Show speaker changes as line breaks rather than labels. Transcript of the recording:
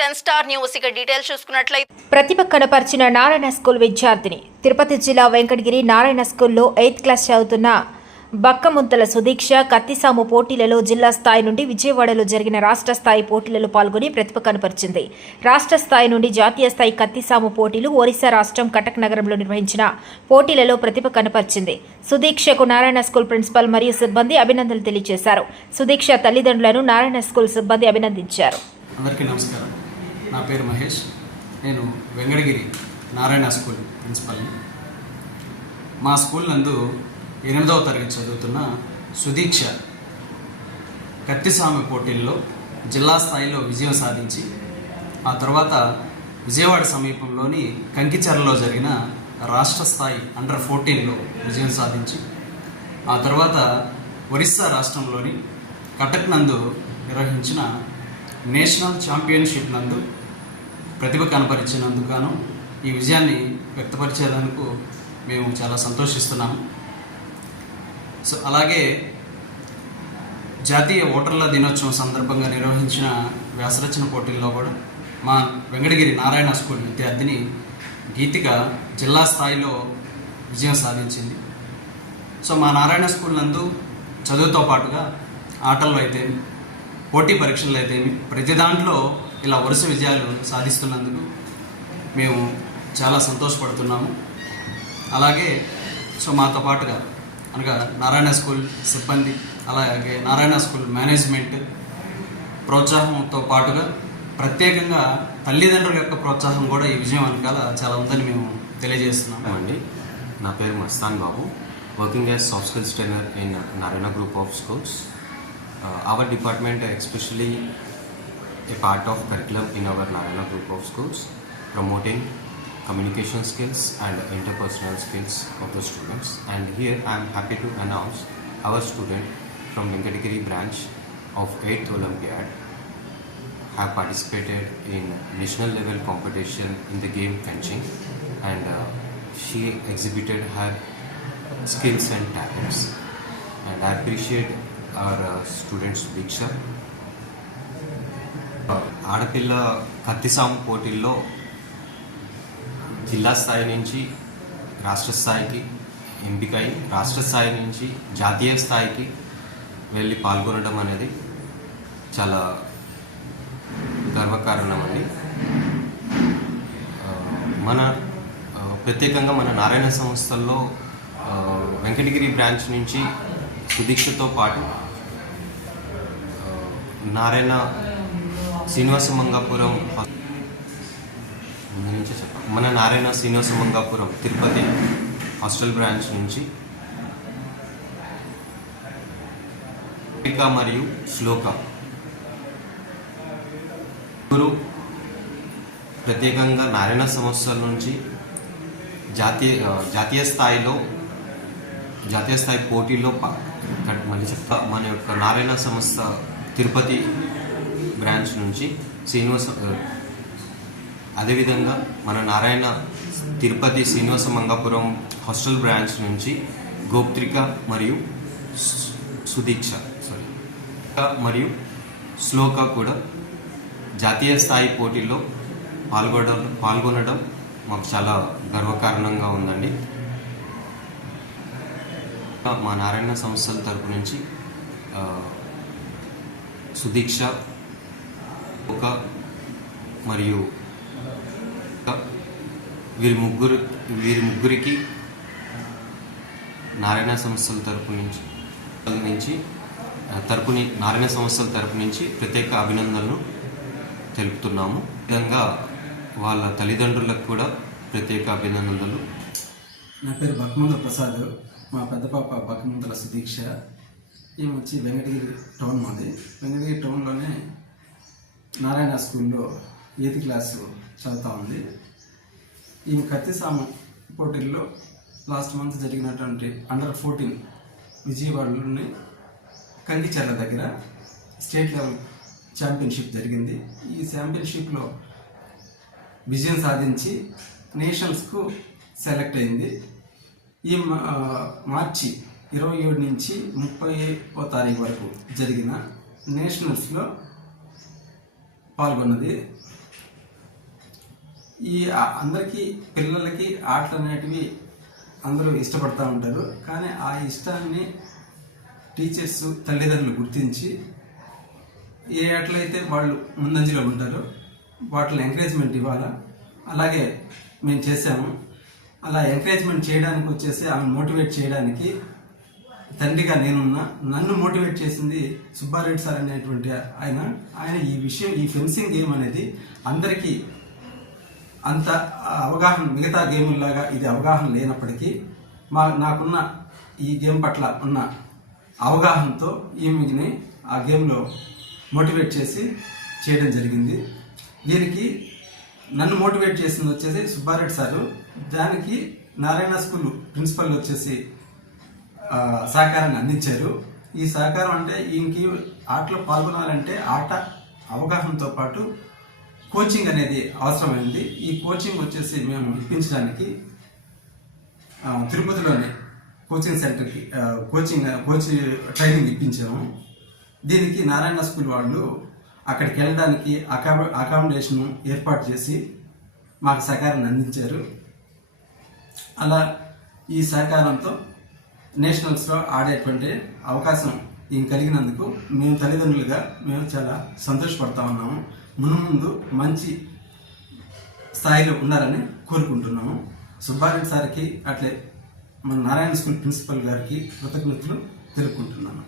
Ten star news. ఇక details చూసుకున్నట్లయితే
ప్రతిభ కనపరిచిన నారాయణ స్కూల్ విద్యార్థిని తిరుపతి జిల్లా వెంకటగిరి నారాయణ స్కూల్లో ఎయిత్ క్లాస్ చదువుతున్న బక్కముంతల సుదీక్ష కత్తిసాము పోటీలలో జిల్లా స్థాయి నుండి విజయవాడలో జరిగిన రాష్ట్ర స్థాయి పోటీలలో పాల్గొని ప్రతిభ కనపరిచింది. రాష్ట్ర స్థాయి నుండి జాతీయ స్థాయి కత్తిసాము పోటీలు ఒరిస్సా రాష్ట్రం కటక్ నగరంలో నిర్వహించిన పోటీలలో ప్రతిభ కనపరిచింది. సుదీక్షకు నారాయణ స్కూల్ ప్రిన్సిపల్ మరియు సిబ్బంది అభినందనలు తెలియజేశారు. సుదీక్ష తల్లిదండ్రులను నారాయణ స్కూల్ సిబ్బంది అభినందించారు.
అందరికీ నమస్కారం. నా పేరు మహేష్. నేను వెంకటగిరి నారాయణ స్కూల్ ప్రిన్సిపల్ని. మా స్కూల్ నందు ఎనిమిదవ తరగతి చదువుతున్న సుదీక్ష కత్తిస్వామి పోటీల్లో జిల్లా స్థాయిలో విజయం సాధించి ఆ తర్వాత విజయవాడ సమీపంలోని కంకిచెరలో జరిగిన రాష్ట్ర స్థాయి అండర్ ఫోర్టీన్లో విజయం సాధించి ఆ తర్వాత ఒరిస్సా రాష్ట్రంలోని కటక్ నందు నిర్వహించిన నేషనల్ ఛాంపియన్షిప్ నందు ప్రతిభ కనపరిచినందుకు గాను ఈ విజయాన్ని వ్యక్తపరిచేందుకు మేము చాలా సంతోషిస్తున్నాము. సో అలాగే జాతీయ ఓటర్ల దినోత్సవం సందర్భంగా నిర్వహించిన వ్యాసరచన పోటీల్లో కూడా మా వెంకటగిరి నారాయణ స్కూల్ విద్యార్థిని గీతిక జిల్లా స్థాయిలో విజయం సాధించింది. సో మా నారాయణ స్కూల్ నందు చదువుతో పాటుగా ఆటల్లో అయితే పోటీ పరీక్షలు అయితే ప్రతి దాంట్లో ఇలా వరుస విజయాలు సాధిస్తున్నందుకు మేము చాలా సంతోషపడుతున్నాము. అలాగే సో మాతో పాటుగా అనగా నారాయణ స్కూల్ సిబ్బంది అలాగే నారాయణ స్కూల్ మేనేజ్మెంట్ ప్రోత్సాహంతో పాటుగా ప్రత్యేకంగా తల్లిదండ్రుల యొక్క ప్రోత్సాహం కూడా ఈ విజయం వెనకాల చాలా ఉందని మేము తెలియజేస్తున్నాము
అండి నా పేరు Mastan Babu. Working as soft skills trainer in Narayana group of schools. Uh, our department especially a part of curriculum in our Narayana group of schools promoting communication skills and interpersonal skills of the students. And here I am happy to announce our student from Venkatagiri branch of 8th Olympiad have participated in national level competition in the game fencing. And uh, she exhibited her skills and talents. And I appreciate our students Deeksha ఆడపిల్ల కత్తిసాము పోటీల్లో జిల్లా స్థాయి నుంచి రాష్ట్ర స్థాయికి ఎంపికై రాష్ట్ర స్థాయి నుంచి జాతీయ స్థాయికి వెళ్ళి పాల్గొనడం అనేది చాలా గర్వకారణం అండి మన ప్రత్యేకంగా మన నారాయణ సంస్థల్లో వెంకటగిరి బ్రాంచ్ నుంచి సుదీక్షతో పాటు నారాయణ శ్రీనివాస మంగాపురం ముందు నుంచే మన నారాయణ శ్రీనివాస మంగాపురం తిరుపతి హాస్టల్ బ్రాంచ్ నుంచి మరియు శ్లోక. గురు ప్రత్యేకంగా నారాయణ సంస్థల నుంచి జాతీయ జాతీయ స్థాయిలో జాతీయ స్థాయి పోటీల్లో మళ్ళీ చెప్తా మన యొక్క నారాయణ సంస్థ తిరుపతి బ్రాంచ్ నుంచి శ్రీనివాస అదేవిధంగా మన నారాయణ తిరుపతి శ్రీనివాస మంగాపురం హాస్టల్ బ్రాంచ్ నుంచి గోప్త్రిక మరియు సుదీక్ష సారీ మరియు శ్లోక కూడా జాతీయ స్థాయి పోటీల్లో పాల్గొనడం పాల్గొనడం మాకు చాలా గర్వకారణంగా ఉందండి. మా నారాయణ సంస్థల తరపు నుంచి సుదీక్ష ఒక మరియు వీరి ముగ్గురు వీరి ముగ్గురికి నారాయణ సంస్థల తరపు నుంచి నుంచి తరపుని నారాయణ సంస్థల తరపు నుంచి ప్రత్యేక అభినందనలు తెలుపుతున్నాము. విధంగా వాళ్ళ తల్లిదండ్రులకు కూడా ప్రత్యేక అభినందనలు.
నా పేరు బక్కమంతుల ప్రసాద్ మా పెద్ద పాప బక్కమంతుల సుదీక్ష. ఈమె వచ్చి వెంకటగిరి టౌన్ మాది. వెంకటగిరి టౌన్లోనే నారాయణ స్కూల్లో ఎయిత్ క్లాసు చదువుతూ ఉంది. ఈమె కత్తిసామ పోటీల్లో లాస్ట్ మంత్ జరిగినటువంటి అండర్ ఫోర్టీన్ విజయవాడలోని కంకిచెర్ల దగ్గర స్టేట్ లెవెల్ ఛాంపియన్షిప్ జరిగింది. ఈ ఛాంపియన్షిప్లో విజయం సాధించి నేషనల్స్కు సెలెక్ట్ అయింది. ఈ మా- మార్చి ఇరవై ఏడు నుంచి ముప్పై ఓ తారీఖు వరకు జరిగిన నేషనల్స్లో పాల్గొన్నది. ఈ అందరికీ పిల్లలకి ఆటలు అనేటివి అందరూ ఇష్టపడతూ ఉంటారు. కానీ ఆ ఇష్టాన్ని టీచర్స్ తల్లిదండ్రులు గుర్తించి ఏ ఆటలైతే వాళ్ళు ముందంజలో ఉంటారో వాటిని ఎంకరేజ్మెంట్ ఇవ్వాలా? అలాగే మేము చేసాము అలా ఎంకరేజ్మెంట్ చేయడానికి వచ్చేసి ఆమె మోటివేట్ చేయడానికి తండ్రిగా నేనున్నా నన్ను మోటివేట్ చేసింది సుబ్బారెడ్డి సార్ అనేటువంటి ఆయన. ఆయన ఈ విషయం ఈ ఫెన్సింగ్ గేమ్ అనేది అందరికీ అంత అవగాహన మిగతా గేముల్లాగా ఇది అవగాహన లేనప్పటికీ మా నాకున్న ఈ గేమ్ పట్ల ఉన్న అవగాహనతో ఈమెని ఆ గేమ్లో మోటివేట్ చేసి చేయడం జరిగింది. దీనికి నన్ను మోటివేట్ చేసింది వచ్చేసి సుబ్బారెడ్డి సారు. దానికి నారాయణ స్కూల్ ప్రిన్సిపల్ వచ్చేసి సహకారాన్ని అందించారు. ఈ సహకారం అంటే ఈయనకి ఆటలో పాల్గొనాలంటే ఆట అవగాహనతో పాటు కోచింగ్ అనేది అవసరమైంది. ఈ కోచింగ్ వచ్చేసి మేము ఇప్పించడానికి తిరుపతిలోని కోచింగ్ సెంటర్కి కోచింగ్ కోచ్ ట్రైనింగ్ ఇప్పించాము. దీనికి నారాయణ స్కూల్ వాళ్ళు అక్కడికి వెళ్ళడానికి అకా అకామిడేషన్ ఏర్పాటు చేసి మాకు సహకారాన్ని అందించారు. అలా ఈ సహకారంతో నేషనల్స్లో ఆడేటువంటి అవకాశం ఈయన కలిగినందుకు మేము తల్లిదండ్రులుగా మేము చాలా సంతోషపడతా ఉన్నాము. మున్ముందు మంచి స్థాయిలో ఉండాలని కోరుకుంటున్నాము. సుబ్బారెడ్డి సార్కి అట్లే మన నారాయణ స్కూల్ ప్రిన్సిపల్ గారికి కృతజ్ఞతలు తెలుపుకుంటున్నాను.